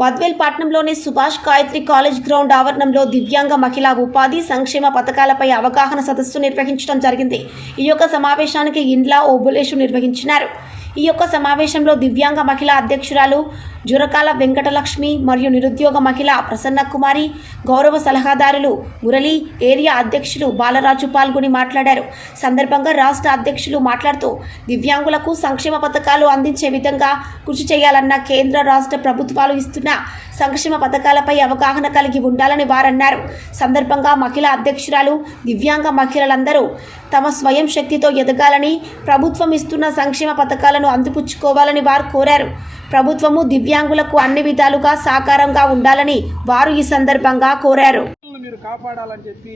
బద్వేల్ పట్నంలోని Subhash Gayatri college ground ఆవరణంలో దివ్యాంగ మహిళా ఉపాధి సంక్షేమ పథకాలపై అవగాహన సదస్సు నిర్వహించడం జరిగింది. ఈ యొక్క సమావేశానికి ఇండ్లా ఓబులేషు నిర్వహించినారు. ఈ యొక్క సమావేశంలో దివ్యాంగ మహిళా అధ్యక్షురాలు జురకాల వెంకటలక్ష్మి మరియు నిరుద్యోగ మహిళ ప్రసన్న కుమారి గౌరవ సలహాదారులు మురళి ఏరియా అధ్యక్షులు బాలరాజు పాల్గొని మాట్లాడారు. సందర్భంగా రాష్ట్ర అధ్యక్షులు మాట్లాడుతూ దివ్యాంగులకు సంక్షేమ పథకాలు అందించే విధంగా కృషి చేయాలన్న కేంద్ర రాష్ట్ర ప్రభుత్వాలు ఇస్తున్న సంక్షేమ పథకాలపై అవగాహన కలిగి ఉండాలని వారన్నారు. సందర్భంగా మహిళా అధ్యక్షురాలు దివ్యాంగ మహిళలందరూ తమ స్వయం శక్తితో ఎదగాలని ప్రభుత్వం ఇస్తున్న సంక్షేమ పథకాలను అందిపుచ్చుకోవాలని వారు కోరారు. ప్రభుత్వము దివ్యాంగులకు అన్ని విధాలుగా సాకారంగా ఉండాలని వారు ఈ సందర్భంగా కోరారు. మీరు కాపాడాలని చెప్పి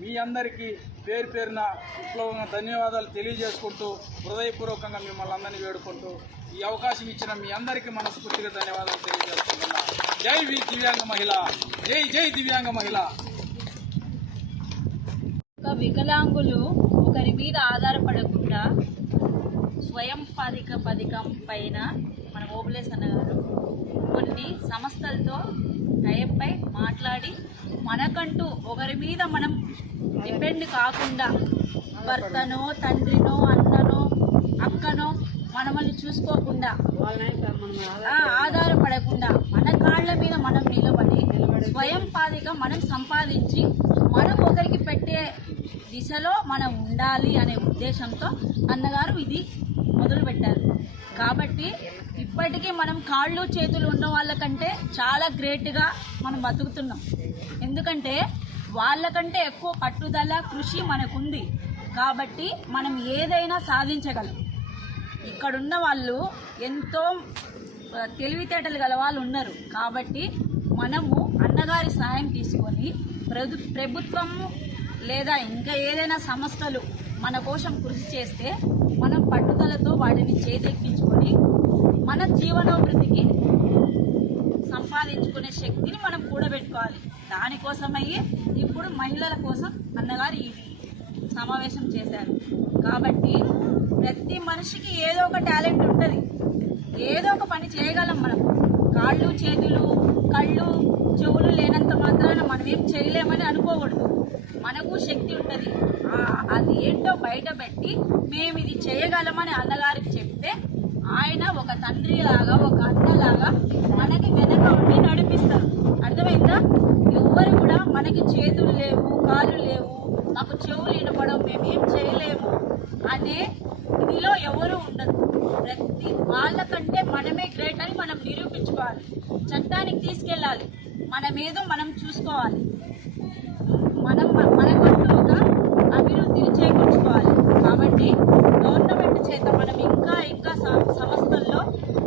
మీ అందరికీ పేరు పేరున విప్లవంగా ధన్యవాదాలు తెలియజేసుకుంటూ హృదయపూర్వకంగా మిమ్మల్ని అందరినీ వేడుకుంటూ ఈ అవకాశం ఇచ్చిన మీ అందరికీ మనస్ఫూర్తిగా ధన్యవాదాలు తెలియజేసుకుంటున్నా. జై వి దివ్యాంగ మహిళ! జై జై దివ్యాంగ మహిళ! ఒక వికలాంగులు ఒకరి మీద ఆధారపడకుండా స్వయం పాదిక పథకం పైన మన ఓబులేస్ అన్నగారు కొన్ని సంస్థలతో టైప్పై మాట్లాడి మనకంటూ ఒకరి మీద మనం డిపెండ్ కాకుండా భర్తనో తండ్రినో అన్ననో అక్కనో మనమల్ని చూసుకోకుండా ఆధారపడకుండా మన కాళ్ళ మీద మనం నిలబడి స్వయం పాదిక మనం సంపాదించి మనం ఒకరికి పెట్టే దిశలో మనం ఉండాలి అనే ఉద్దేశంతో అన్నగారు ఇది మొదలు పెట్టారు కాబట్టి ఇప్పటికీ మనం కాళ్ళు చేతులు ఉన్న వాళ్ళకంటే చాలా గ్రేట్గా మనం బతుకుతున్నాం. ఎందుకంటే వాళ్ళకంటే ఎక్కువ పట్టుదల కృషి మనకుంది. కాబట్టి మనం ఏదైనా సాధించగలం. ఇక్కడున్న వాళ్ళు ఎంతో తెలివితేటలు గల వాళ్ళు ఉన్నారు. కాబట్టి మనము అన్నగారి సహాయం తీసుకొని ప్రభు ప్రభుత్వము లేదా ఇంకా ఏదైనా సంస్థలు మన కోసం కృషి చేస్తే మనం పట్టుదలతో వాటిని చేదెక్కించుకొని మన జీవనోభివృద్ధికి సంపాదించుకునే శక్తిని మనం కూడబెట్టుకోవాలి. దానికోసమయ్యే ఇప్పుడు మహిళల కోసం అన్నగారు ఈ సమావేశం చేశారు. కాబట్టి ప్రతి మనిషికి ఏదో ఒక టాలెంట్ ఉంటుంది. ఏదో ఒక పని చేయగలం మనం. కాళ్ళు చేతులు కళ్ళు చెవులు లేనంత మాత్రాన మనం ఏం చేయలేమని అనుకోకూడదు. మనకు శక్తి ఉంటుంది. అది ఏంటో బయట పెట్టి చేయగలమని అన్నగారికి చెప్తే ఆయన ఒక తండ్రి లాగా ఒక అన్నలాగా మనకి వెనక ఉండి నడిపిస్తారు. అర్థమైందా? ఎవ్వరు కూడా మనకి చేతులు లేవు కాళ్ళు లేవు మాకు చెవులు వినపడం మేమేం చేయలేము అనే ఇదిలో ఎవరు ఉండదు ప్రతి వాళ్ళకంటే మనమే గ్రేట్ అని మనం నిరూపించుకోవాలి. చట్టానికి తీసుకెళ్ళాలి. మనమేదో మనం చూసుకోవాలి. మనం మనకు ఒక అభివృద్ధిని చేకూర్చుకోవాలి కాబట్టి గవర్నమెంట్ చేత మనం ఇంకా ఇంకా స- సంస్థల్లో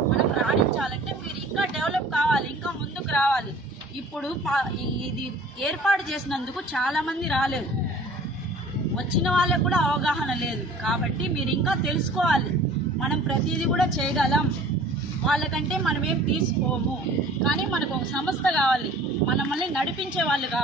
మనం రాణించాలంటే మీరు ఇంకా డెవలప్ కావాలి ఇంకా ముందుకు రావాలి ఇప్పుడు పా- ఇది ఏర్పాటు చేసినందుకు చాలా మంది రాలేదు. వచ్చిన వాళ్ళకు కూడా అవగాహన లేదు. కాబట్టి మీరు ఇంకా తెలుసుకోవాలి. మనం ప్రతిదీ కూడా చేయగలం. వాళ్ళకంటే మనమేం తీసుకోము. కానీ మనకు ఒక సంస్థ కావాలి. మనల్ని నడిపించే వాళ్ళు కావాలి